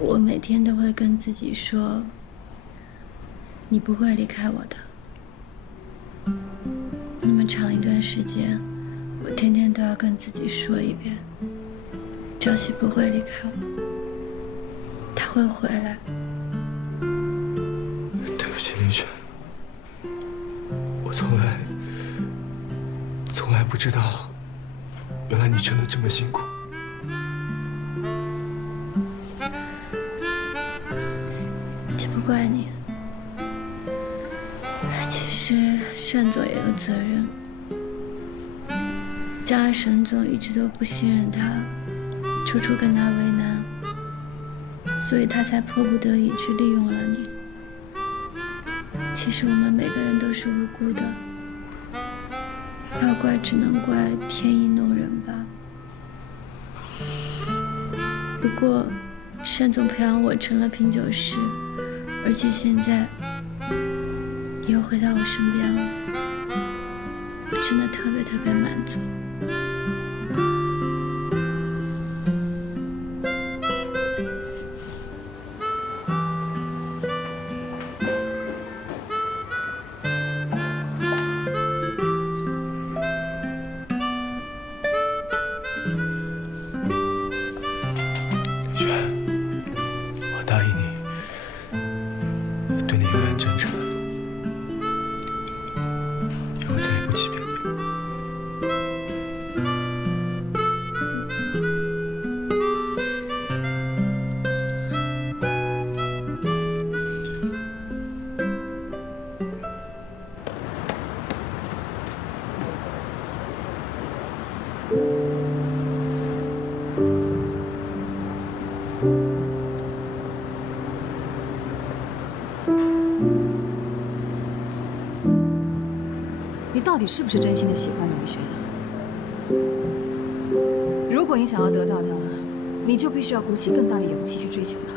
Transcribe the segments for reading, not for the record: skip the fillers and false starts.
我每天都会跟自己说，你不会离开我的。那么长一段时间，我天天都要跟自己说一遍，朝夕不会离开我，他会回来。对不起，林轩，我从来不知道，原来你真的这么辛苦。这不怪你。其实单总也有责任，加上沈总一直都不信任他，处处跟他为难，所以他才迫不得已去利用了你。其实我们每个人都是无辜的，要怪只能怪天意弄人吧。不过单总培养我成了品酒师，而且现在你又回到我身边了，我真的特别满足。你到底是不是真心的喜欢林轩？如果你想要得到他，你就必须要鼓起更大的勇气去追求他。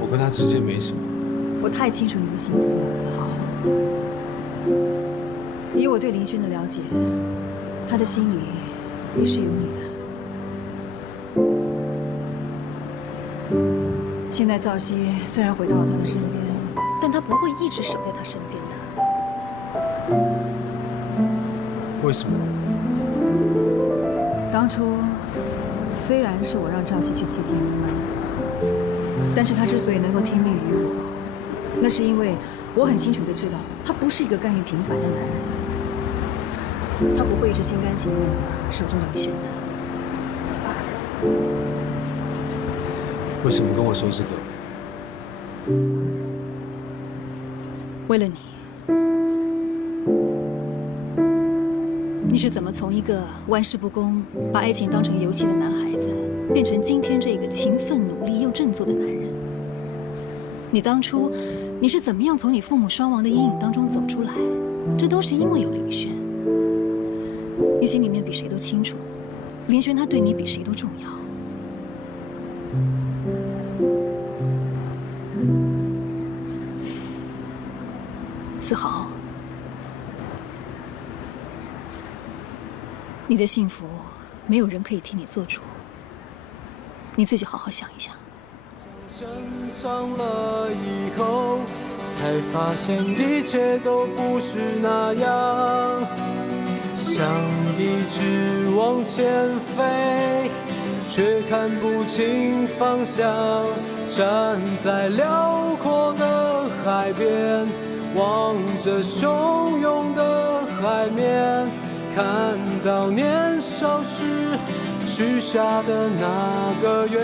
我跟他之间没什么。我太清楚你的心思了，子豪。以我对林轩的了解，他的心里也是有你的。现在赵熙虽然回到了他的身边，但他不会一直守在他身边的。为什么？当初虽然是我让赵熙去接近你们，但是他之所以能够听命于我，那是因为我很清楚的知道，他不是一个甘于平凡的男人，他不会一直心甘情愿的守住林轩的。为什么跟我说这个？为了你。你是怎么从一个玩世不恭、把爱情当成游戏的男孩子，变成今天这个勤奋努力又振作的男人？你当初，你是怎么样从你父母双亡的阴影当中走出来？这都是因为有林轩。你心里面比谁都清楚，林轩他对你比谁都重要。子豪。你的幸福，没有人可以替你做主，你自己好好想一想。成长了以后，才发现一切都不是那样，想一直往前飞，却看不清方向，站在辽阔的海边，望着汹涌的海面，看到年少时许下的那个愿，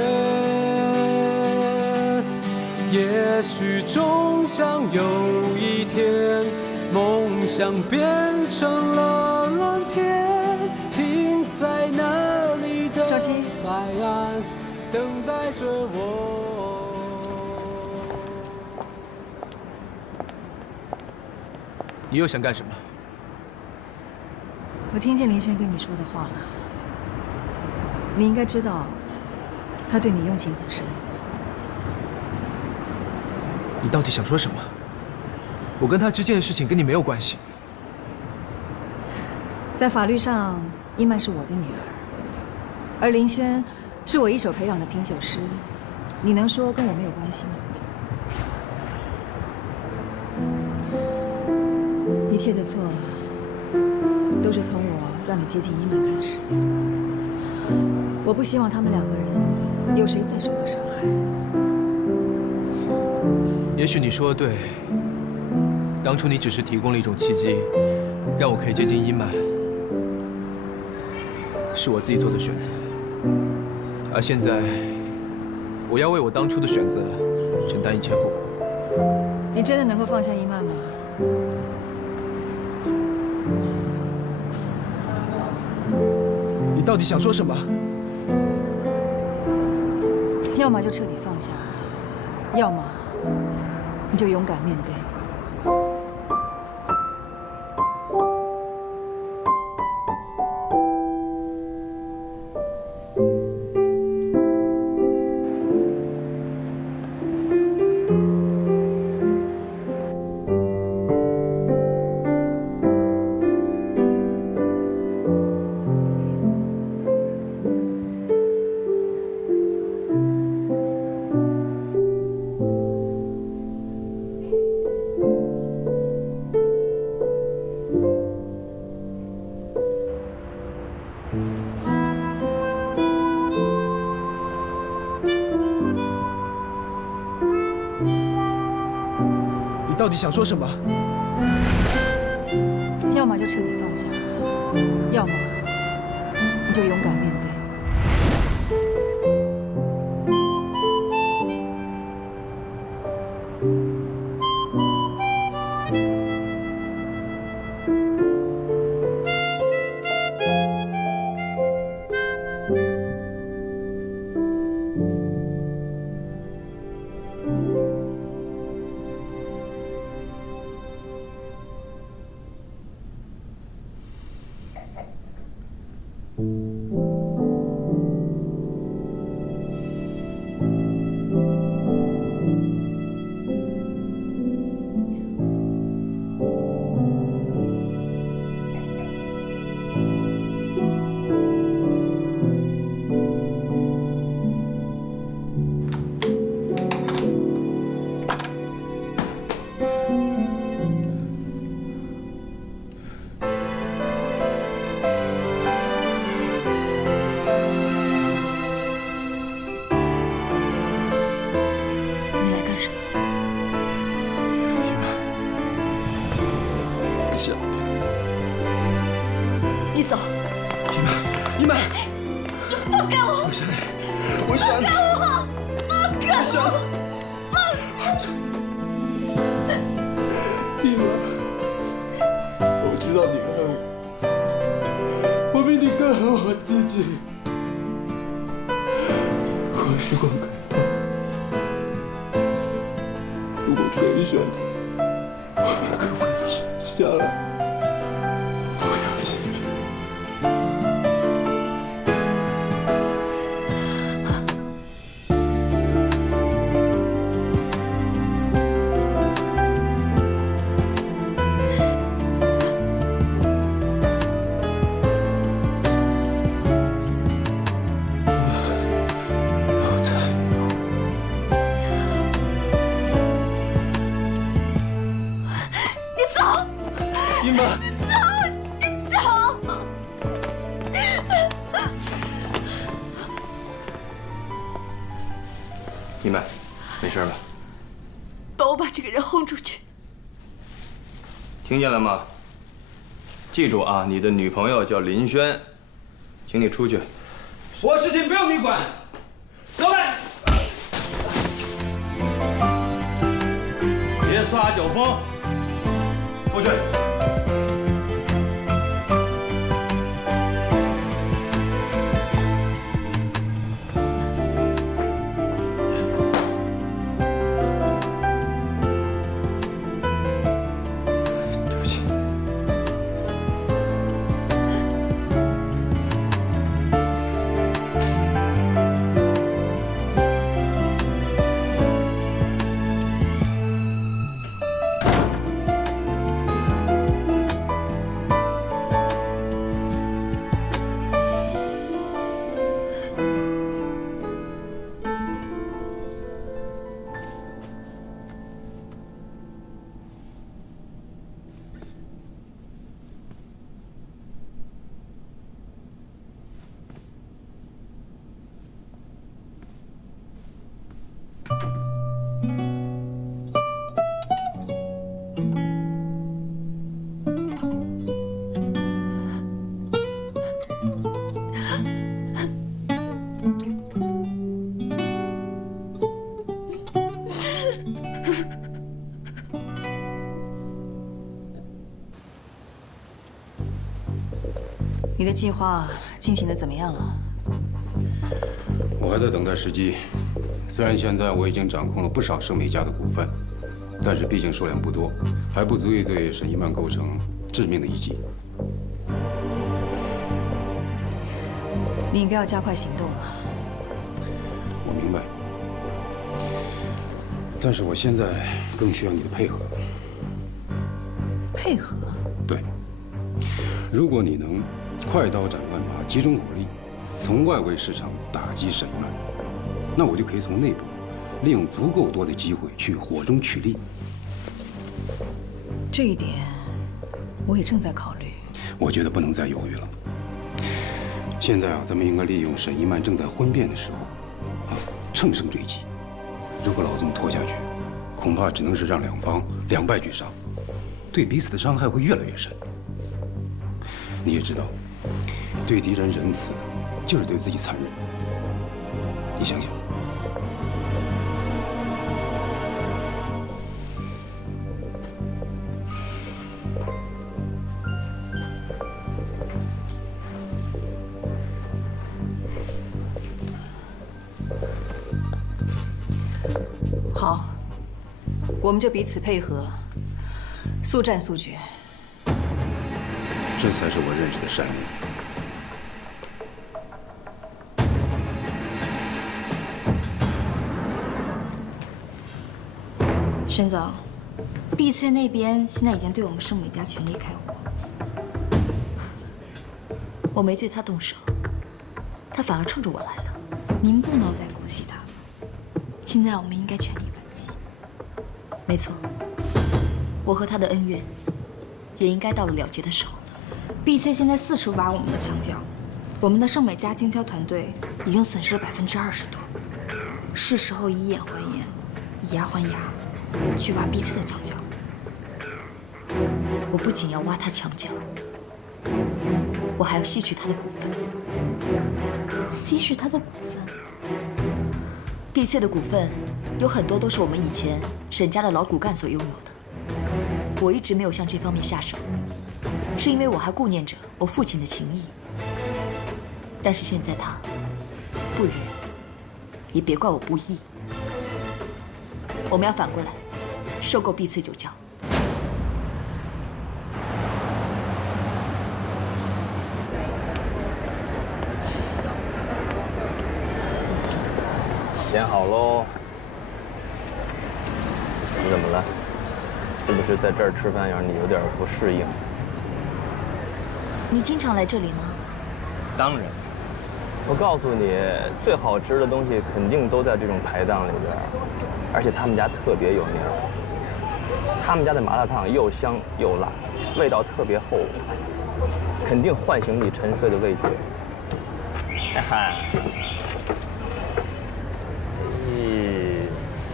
也许终将有一天，梦想变成了蓝天，停在那里的海岸，等待着我。你又想干什么？我听见林轩跟你说的话了，你应该知道，他对你用情很深。你到底想说什么？我跟他之间的事情跟你没有关系。在法律上，伊曼是我的女儿，而林轩是我一手培养的品酒师，你能说跟我没有关系吗？一切的错都是从我让你接近伊曼开始。我不希望他们两个人有谁再受到伤害。也许你说的对，当初你只是提供了一种契机，让我可以接近伊曼，是我自己做的选择。而现在，我要为我当初的选择承担一切后果。你真的能够放下伊曼吗？你到底想说什么？要么就彻底放下，要么你就勇敢面对。你到底想说什么？要么就彻底放下，要么你就勇敢面对。你走！伊曼，你放开我！我想你，我想你，放开我！放开我！伊曼，我知道你恨我，我比你更恨我自己。如果可以，如果可以选择，我们可不可以停下来？ 伊曼，你走！伊曼，没事吧？帮我把这个人轰出去！听见了吗？记住啊，你的女朋友叫林轩，请你出去。我事情不用你管，走开！别耍酒疯，出去。 伊的计划进行的怎么样了？我还在等待时机。虽然现在我已经掌控了不少盛美家的股份，但是毕竟数量不多，还不足以对沈一曼构成致命的一击。你应该要加快行动了。我明白，但是我现在更需要你的配合。配合？对，如果你能快刀斩乱麻，集中火力，从外围市场打击沈一曼，那我就可以从内部利用足够多的机会去火中取栗。这一点我也正在考虑。我觉得不能再犹豫了。现在啊，咱们应该利用沈一曼正在婚变的时候，乘胜追击。如果老这么拖下去，恐怕只能是让两方两败俱伤，对彼此的伤害会越来越深。你也知道，对敌人仁慈，就是对自己残忍。你想想。好，我们就彼此配合，速战速决。这才是我认识的善良。沈总，碧翠那边现在已经对我们盛美家全力开火。我没对他动手，他反而冲着我来了。您不能再姑息他，现在我们应该全力反击。没错，我和他的恩怨也应该到了了结的时候。碧翠现在四处挖我们的墙角，我们的盛美家经销团队已经损失了20%多，是时候以眼还眼，以牙还牙，去挖碧翠的墙角。我不仅要挖他墙角，我还要吸取他的股份。吸食他的股份？碧翠的股份有很多都是我们以前沈家的老骨干所拥有的，我一直没有向这方面下手。是因为我还顾念着我父亲的情谊，但是现在他不仁，也别怪我不义。我们要反过来收购碧翠酒窖。点好喽。你怎么了？是不是在这儿吃饭让你有点不适应？你经常来这里吗？当然，我告诉你，最好吃的东西肯定都在这种排档里边，而且他们家特别有名。他们家的麻辣烫又香又辣，味道特别厚，肯定唤醒你沉睡的味觉。哈哈。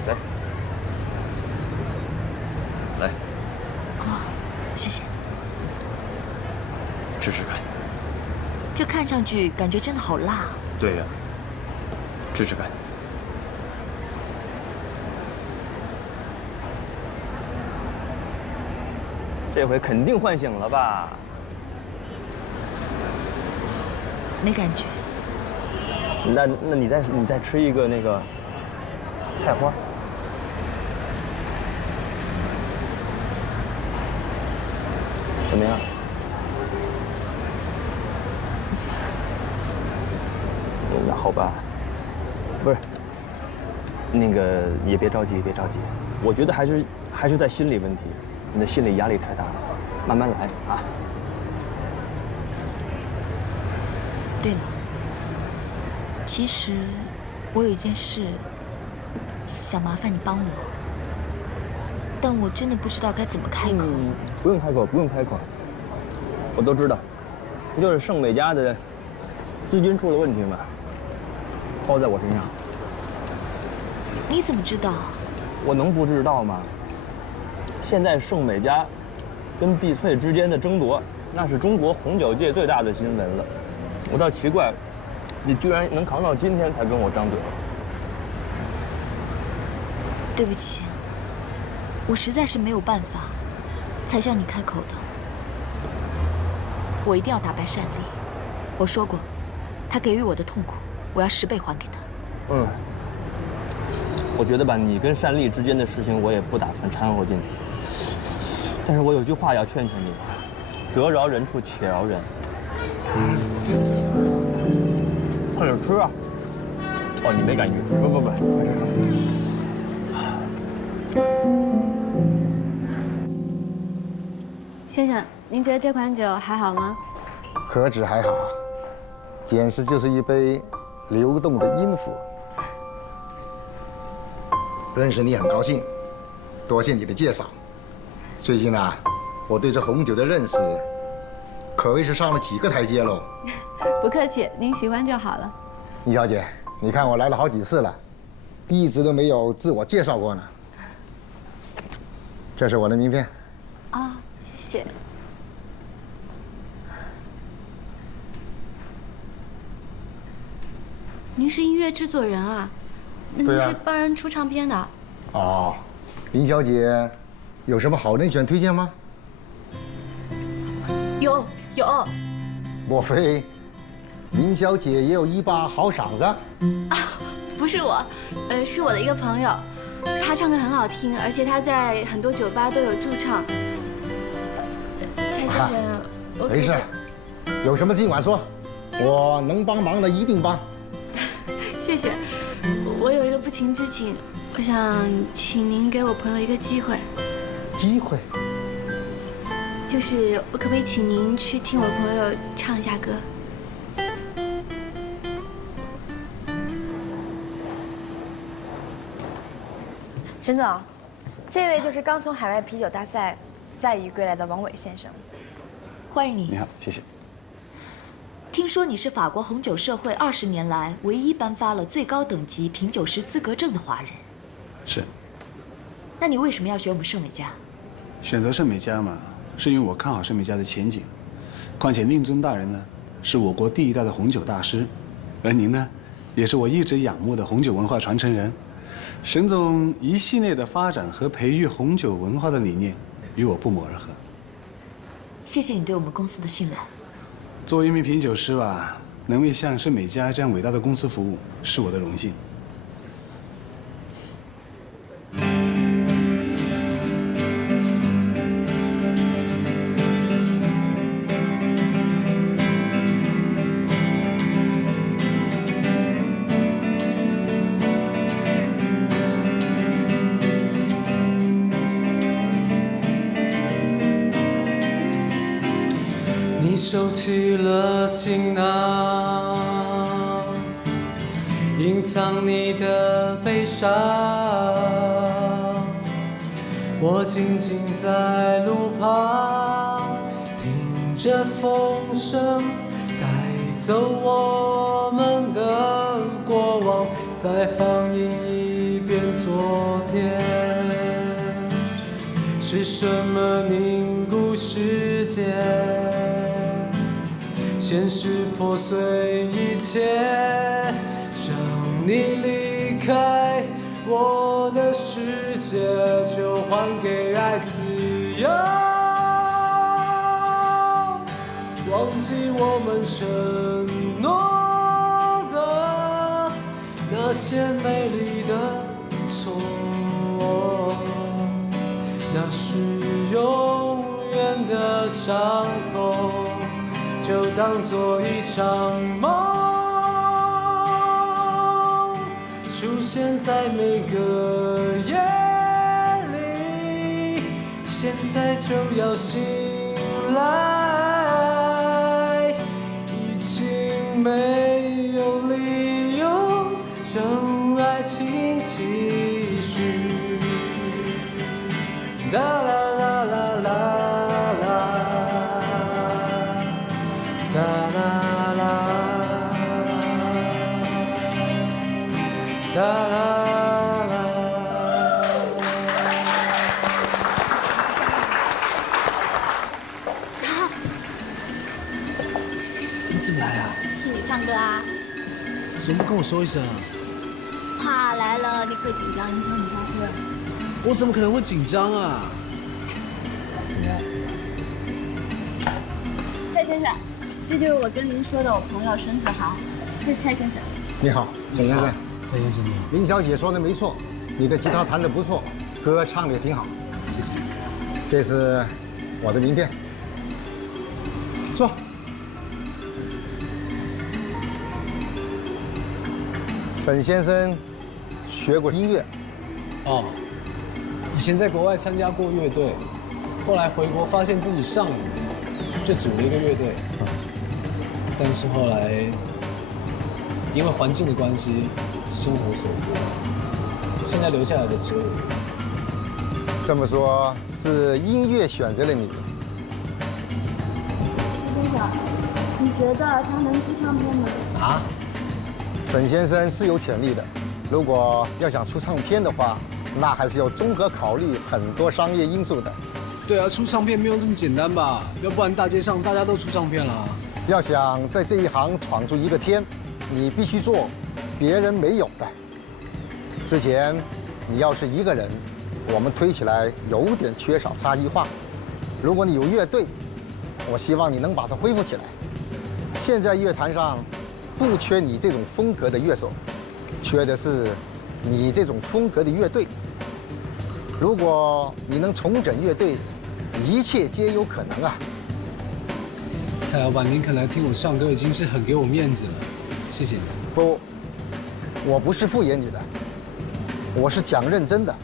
来，来。哦，谢谢。试试看。这看上去感觉真的好辣。对呀，试试看。这回肯定唤醒了吧？没感觉。那你再吃一个那个菜花。怎么样？那好吧，不是，那个也别着急，别着急。我觉得还是在心理问题，你的心理压力太大了，慢慢来啊。对了，其实我有一件事想麻烦你帮我，但我真的不知道该怎么开口。不用开口，不用开口，我都知道，不就是盛美家的资金出了问题吗？包在我身上。你怎么知道？我能不知道吗？现在盛美家跟碧翠之间的争夺，那是中国红酒界最大的新闻了。我倒奇怪，你居然能扛到今天才跟我张嘴。对不起，我实在是没有办法，才向你开口的。我一定要打败单立，我说过，他给予我的痛苦，我要10倍还给他。我觉得吧，你跟单丽之间的事情，我也不打算掺和进去。但是我有句话要劝劝你，得饶人处且饶人。快点吃啊！哦，你没感觉？不，快吃。先生，您觉得这款酒还好吗？何止还好，简直就是一杯流动的音符。认识你很高兴，多谢你的介绍。最近啊，我对这红酒的认识，可谓是上了几个台阶喽。不客气，您喜欢就好了。倪小姐，你看我来了好几次了，一直都没有自我介绍过呢。这是我的名片。啊，谢谢。您是音乐制作人啊？那您是帮人出唱片的？哦，林小姐，有什么好人选推荐吗？有。莫非林小姐也有一把好嗓子？啊，不是我，是我的一个朋友，他唱歌很好听，而且他在很多酒吧都有驻唱。蔡先生，我没事，有什么尽管说，我能帮忙的一定帮。谢谢。我有一个不情之请，我想请您给我朋友一个机会。机会？就是我可不可以请您去听我朋友唱一下歌？沈总，这位就是刚从海外啤酒大赛载誉归来的王伟先生。欢迎你。你好，谢谢。听说你是法国红酒社会20年来唯一颁发了最高等级品酒师资格证的华人。是。那你为什么要选我们盛美家？选择盛美家嘛，是因为我看好盛美家的前景。况且令尊大人呢，是我国第1代的红酒大师，而您呢，也是我一直仰慕的红酒文化传承人。沈总一系列的发展和培育红酒文化的理念，与我不谋而合。谢谢你对我们公司的信赖。作为一名品酒师吧，能为像盛美家这样伟大的公司服务，是我的荣幸。你收起了行囊，隐藏你的悲伤。我静静在路旁，听着风声，带走我们的过往，再放映一遍昨天。是什么凝固时间？现实破碎一切，让你离开我的世界，就还给爱自由。忘记我们承诺的那些美丽的错，那是永远的伤痛。就当作一场梦，出现在每个夜里。现在就要醒来，已经没有理由让爱情继续。啦啦啦啦啦。你怎么来啊？听你唱歌啊？怎么不跟我说一声啊？怕来了你会紧张，影响你发挥。我怎么可能会紧张啊？怎么样？蔡先生，这就是我跟您说的我朋友沈子豪，这是蔡先生。你好，沈先生。蔡先生你好。林小姐说的没错，你的吉他弹得不错，歌唱得也挺好。谢谢。这是我的名片。坐。沈先生学过音乐。哦，以前在国外参加过乐队，后来回国发现自己上瘾，就组了一个乐队。但是后来因为环境的关系，生活所迫，现在留下来的只有我。这么说，是音乐选择了你。先生，你觉得他能出唱片吗？啊？沈先生是有潜力的，如果要想出唱片的话，那还是要综合考虑很多商业因素的。对啊，出唱片没有这么简单吧？要不然大街上大家都出唱片了。要想在这一行闯出一个天，你必须做别人没有的。之前你要是一个人，我们推起来有点缺少差异化。如果你有乐队，我希望你能把它恢复起来。现在乐坛上不缺你这种风格的乐手，缺的是你这种风格的乐队。如果你能重整乐队，一切皆有可能啊！蔡老板，您肯来听我唱歌，已经是很给我面子了，谢谢你。不，我不是敷衍你的，我是讲认真的。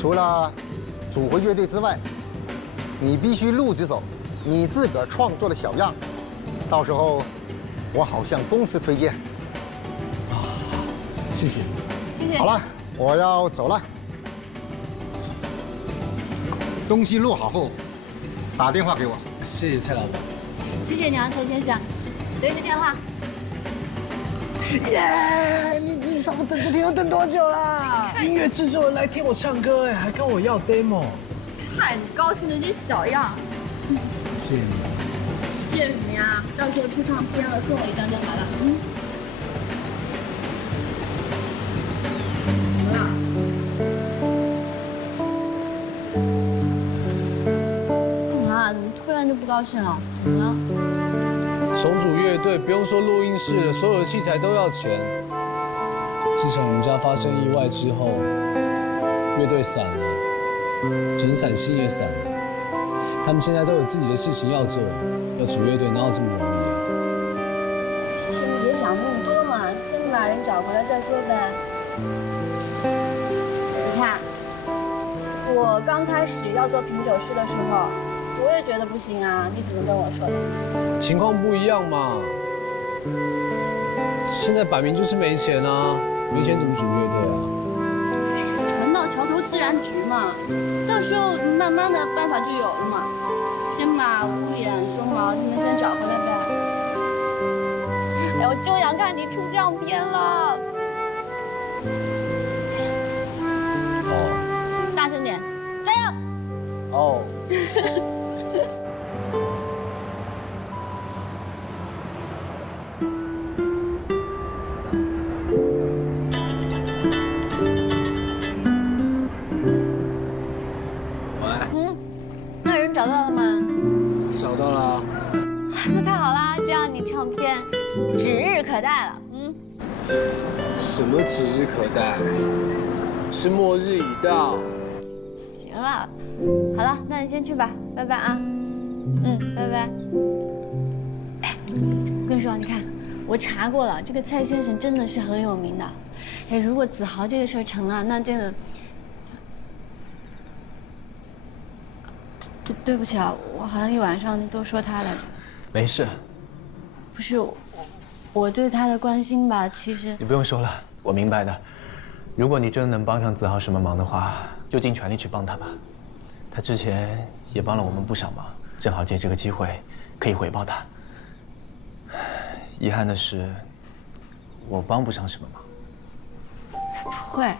除了组回乐队之外，你必须录几首你自个儿创作的小样，到时候我好向公司推荐。啊，谢谢。谢谢。好了，我要走了。东西录好后，打电话给我。谢谢蔡老板。谢谢你啊，蔡先生，随时电话。耶！你知道我等这天要等多久了？音乐制作人来听我唱歌，哎，还跟我要 demo。太高兴了，这小样。谢谢你。谢什么呀？到时候出唱片了，送我一张就好了。怎么了？干嘛？怎么突然就不高兴了？怎么了？重组乐队不用说录音室了，所有的器材都要钱。自从我们家发生意外之后，乐队散了，人散心也散了。他们现在都有自己的事情要做，要组乐队哪有这么容易啊？先别想那么多嘛，先把人找回来再说呗。你看，我刚开始要做品酒师的时候，我也觉得不行啊，你怎么跟我说的？情况不一样嘛。现在摆明就是没钱啊，没钱怎么组乐队啊？船到桥头自然直嘛，到时候慢慢的办法就有了嘛。先把乌眼、松毛他们先找回来呗。哎，我就想看你出唱片了。哦。大声点，加油！哦。那人找到了吗？找到了。那太好啦，这样你唱片指日可待了。什么指日可待？是末日已到。行了，好了，那你先去吧，拜拜啊。拜拜。哎，我跟你说，你看，我查过了，这个蔡先生真的是很有名的。哎，如果子豪这个事儿成了，那真的……对不起啊，我好像一晚上都说他来着。没事。不是我对他的关心吧，其实你不用说了，我明白的。如果你真的能帮上子豪什么忙的话，就尽全力去帮他吧。他之前也帮了我们不少忙，正好借这个机会可以回报他。遗憾的是，我帮不上什么忙。不会，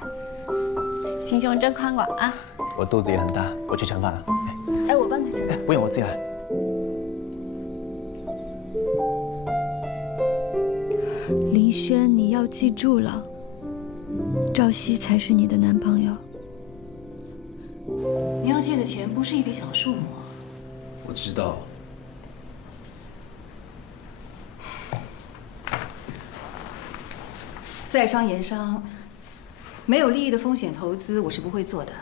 心胸真宽广啊。我肚子也很大，我去盛饭了。哎，我帮你盛。不用，我自己来。林轩，你要记住了，赵熙才是你的男朋友。你要借的钱不是一笔小数目。我知道。在商言商，没有利益的风险投资我是不会做的。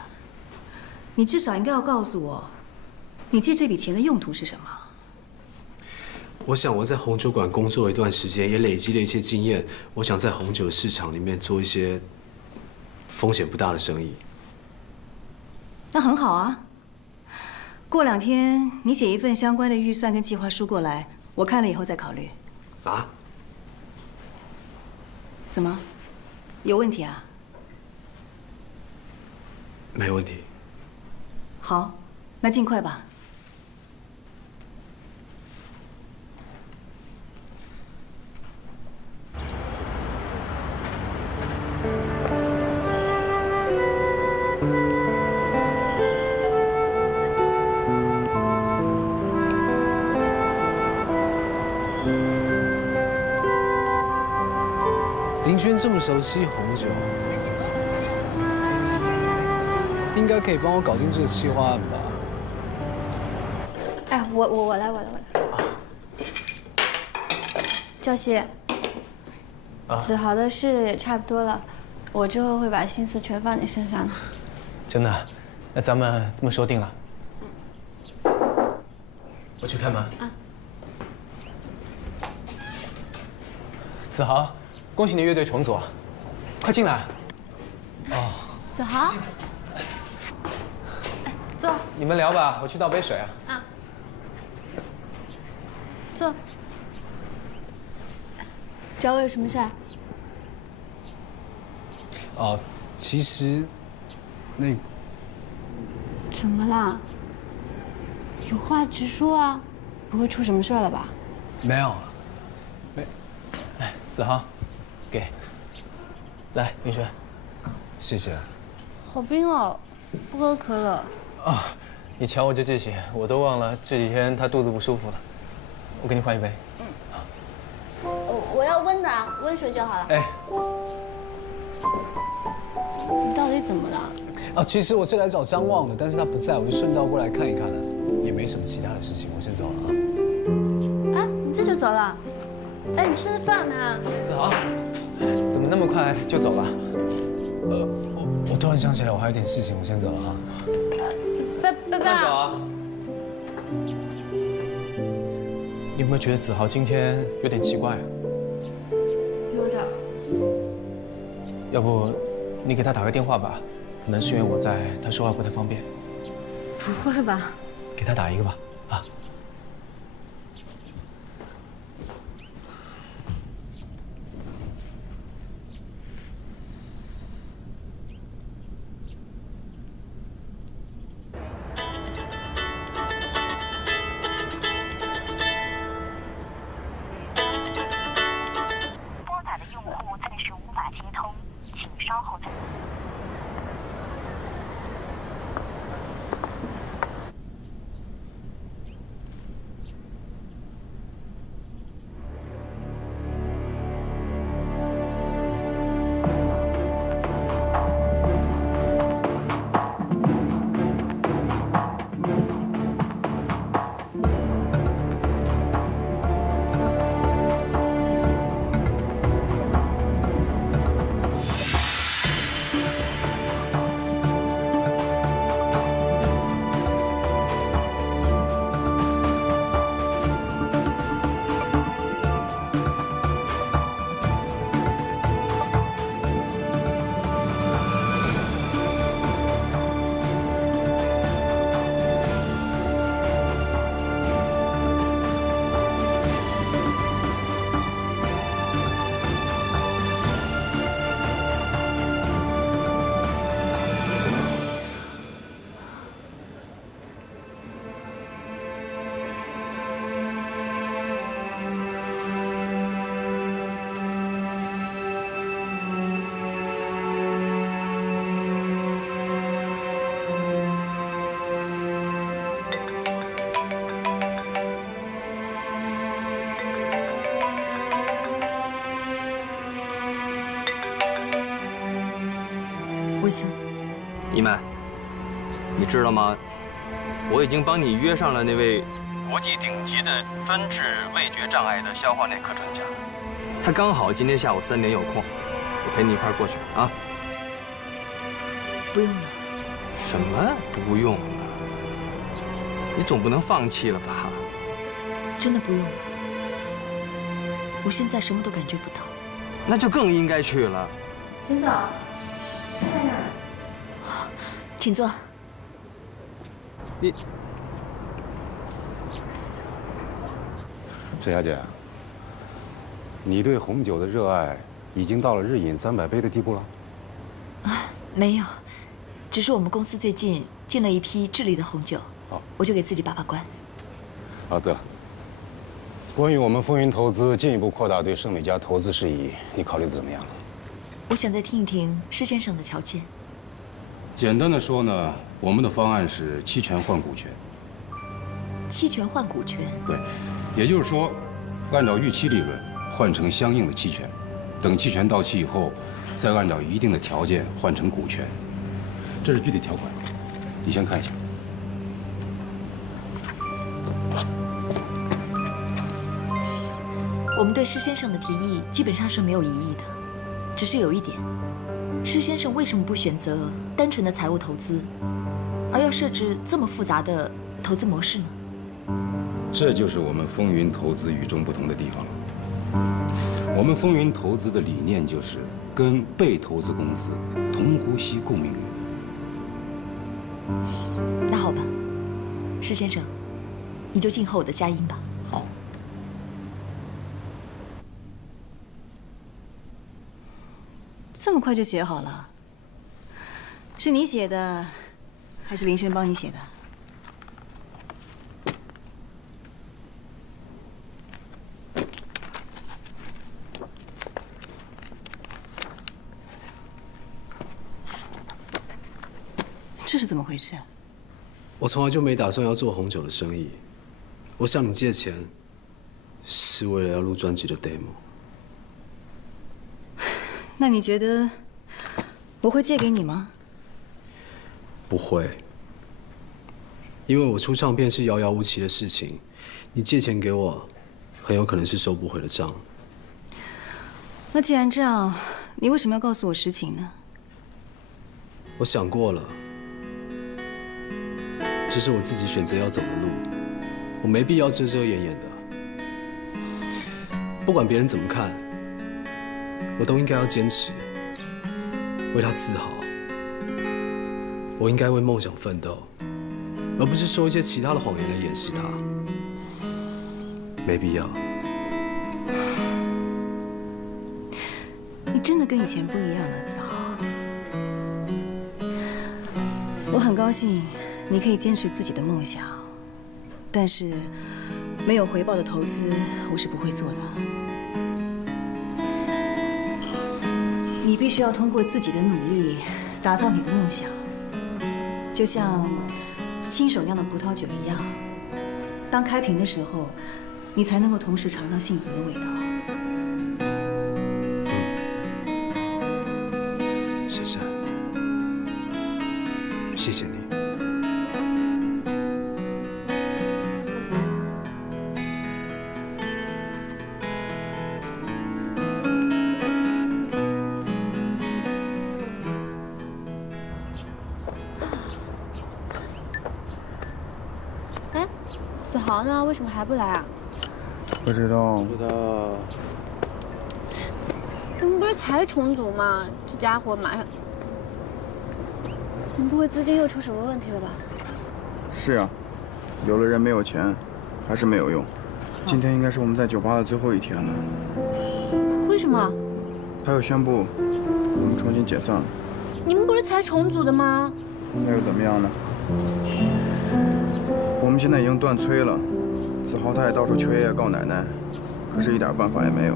你至少应该要告诉我，你借这笔钱的用途是什么？我想我在红酒馆工作了一段时间，也累积了一些经验。我想在红酒市场里面做一些风险不大的生意。那很好啊。过2天你写一份相关的预算跟计划书过来，我看了以后再考虑。啊？怎么？有问题啊？没问题。好，那尽快吧。林轩这么熟悉红酒，应该可以帮我搞定这个企划案吧？哎，我来。赵熙，子豪的事也差不多了，我之后会把心思全放你身上的。真的？那咱们这么说定了。我去开门。啊。子豪，恭喜你乐队重组，快进来。哦。子豪。哎，坐。你们聊吧，我去倒杯水啊。啊。坐。找我有什么事啊？哦，其实，那……怎么啦？有话直说啊，不会出什么事了吧？没有，哎，子豪，给。来，云轩。谢谢。好冰哦，不喝可乐。啊，你瞧我这记性，我都忘了这几天他肚子不舒服了。我给你换一杯。我要温的，温水就好了。哎，你到底怎么了？啊，其实我是来找张望的，但是他不在，我就顺道过来看一看了，也没什么其他的事情，我先走了啊。啊，你这就走了？哎，你吃饭呢？子豪，怎么那么快就走了？我突然想起来，我还有点事情，我先走了啊。拜拜。慢走啊。你有没有觉得子豪今天有点奇怪啊？有点。要不你给他打个电话吧，可能是因为我在，他说话不太方便。不会吧？给他打一个吧，啊。魏森，一曼，你知道吗？我已经帮你约上了那位国际顶级的专治味觉障碍的消化内科专家，他刚好今天下午3点有空，我陪你一块儿过去啊。不用了。什么不用了？你总不能放弃了吧？真的不用了。我现在什么都感觉不到。那就更应该去了。秦总，是在哪儿？请坐。你，沈小姐，你对红酒的热爱已经到了日饮300杯的地步了？没有，只是我们公司最近进了一批智利的红酒，我就给自己把把关。对了，关于我们风云投资进一步扩大对盛美家投资事宜，你考虑的怎么样了？我想再听一听施先生的条件。简单的说呢，我们的方案是期权换股权。期权换股权？对，也就是说，按照预期利润换成相应的期权，等期权到期以后，再按照一定的条件换成股权。这是具体条款，你先看一下。我们对施先生的提议基本上是没有异议的，只是有一点，施先生为什么不选择单纯的财务投资，而要设置这么复杂的投资模式呢？这就是我们风云投资与众不同的地方了。我们风云投资的理念就是跟被投资公司同呼吸共命运。那好吧，施先生，你就静候我的佳音吧。好。这么快就写好了？是你写的，还是林轩帮你写的？这是怎么回事？我从来就没打算要做红酒的生意。我向你借钱，是为了要录专辑的 demo。那你觉得我会借给你吗？不会，因为我出唱片是遥遥无期的事情，你借钱给我，很有可能是收不回的账。那既然这样，你为什么要告诉我实情呢？我想过了，这是我自己选择要走的路，我没必要遮遮掩掩的。不管别人怎么看，我都应该要坚持，为他自豪。我应该为梦想奋斗，而不是说一些其他的谎言来掩饰它。没必要。你真的跟以前不一样了，子豪。我很高兴你可以坚持自己的梦想，但是没有回报的投资，我是不会做的。你必须要通过自己的努力，打造你的梦想。就像亲手酿的葡萄酒一样，当开瓶的时候，你才能够同时尝到幸福的味道。珊珊，谢谢你。子豪呢？为什么还不来啊？不知道。我们不是才重组吗？这家伙马上……你们不会资金又出什么问题了吧？是啊，有了人没有钱，还是没有用。今天应该是我们在酒吧的最后一天了。为什么？他又宣布我们重新解散了。你们不是才重组的吗？那又怎么样呢？我们现在已经断炊了，子豪他也到处求爷爷告奶奶，可是一点办法也没有。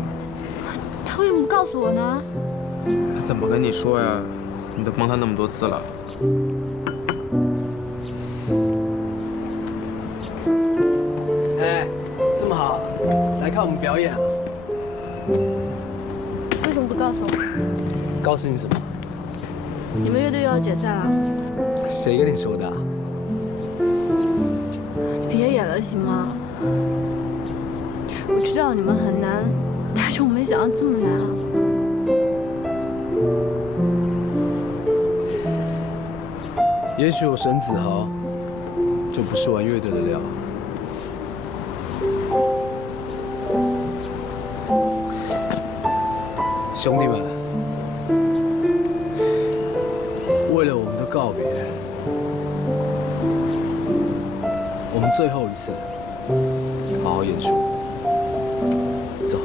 他为什么不告诉我呢？他怎么跟你说呀？你都帮他那么多次了。哎，这么好，来看我们表演啊？为什么不告诉我？告诉你什么？你们乐队又要解散了？谁跟你说的啊？你别演了行吗？我知道你们很难，但是我没想到这么难啊！也许我沈子豪就不是玩乐队的料。兄弟们，为了我们的告别，我们最后一次好好演出。走。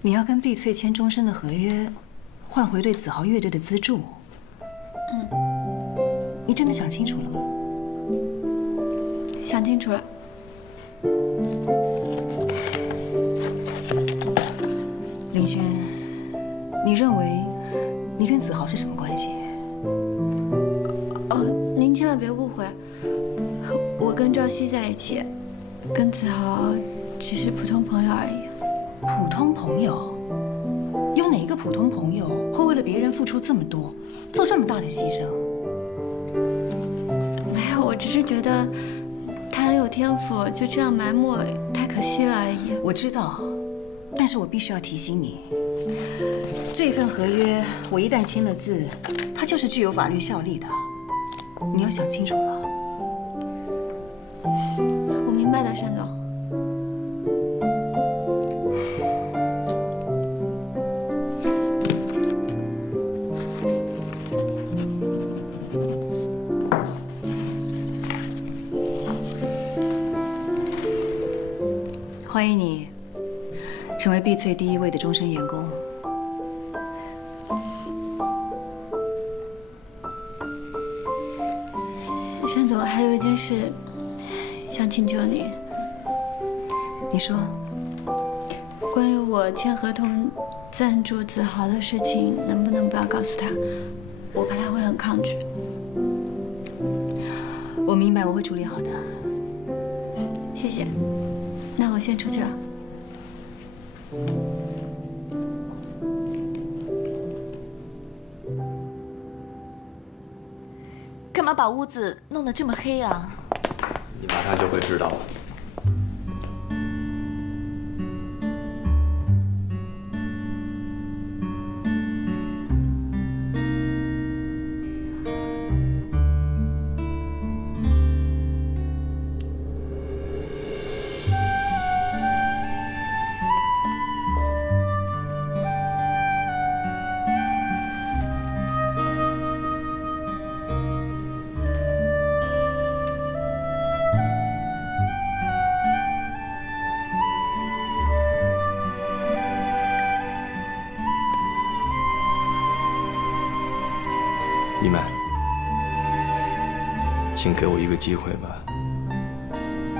你要跟碧翠签终身的合约，换回对子豪乐队的资助。你真的想清楚了吗？想清楚了。林轩，你认为你跟子豪是什么关系？哦，您千万别误会，我跟赵熙在一起，跟子豪只是普通朋友而已。普通朋友？有哪个普通朋友会为了别人付出这么多，做这么大的牺牲？没有，我只是觉得他很有天赋，就这样埋没太可惜了而已。我知道，但是我必须要提醒你，这份合约我一旦签了字，它就是具有法律效力的。你要想清楚了。我明白的，单总。欢迎你成为碧翠第1位的终身员工。单总，还有一件事想请求你。你说。关于我签合同赞助子豪的事情，能不能不要告诉他？我怕他会很抗拒。我明白，我会处理好的。谢谢。那我先出去了。干嘛把屋子弄得这么黑啊？你马上就会知道了。一曼，请给我一个机会吧，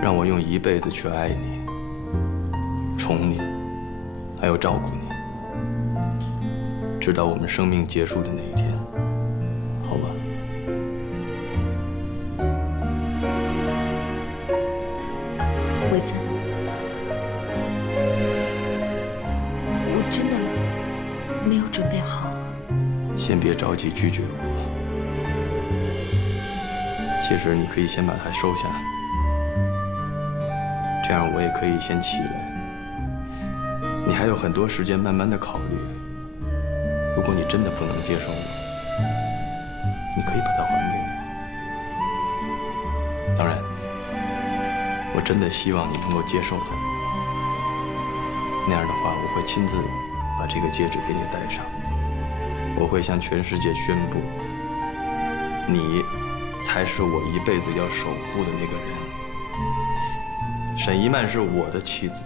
让我用一辈子去爱你、宠你，还有照顾你，直到我们生命结束的那一天，好吧？维森，我真的没有准备好。先别着急拒绝我。其实你可以先把它收下，这样我也可以先起来。你还有很多时间慢慢的考虑。如果你真的不能接受我，你可以把它还给我。当然，我真的希望你能够接受它。那样的话，我会亲自把这个戒指给你戴上。我会向全世界宣布，你才是我一辈子要守护的那个人。沈一曼是我的妻子。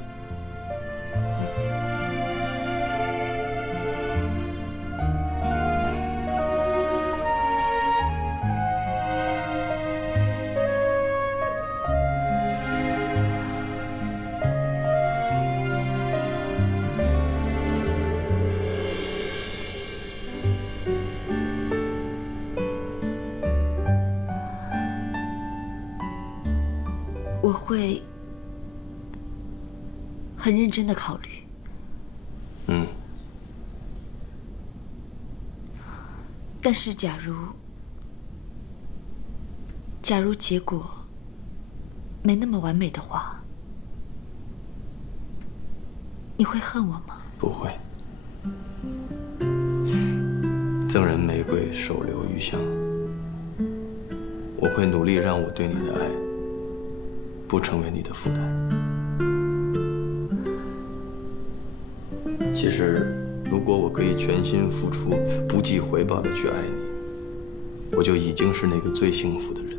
很认真的考虑。嗯。但是假如结果没那么完美的话，你会恨我吗？不会。赠人玫瑰，手留余香。我会努力让我对你的爱不成为你的负担。其实，如果我可以全心付出、不计回报的去爱你，我就已经是那个最幸福的人。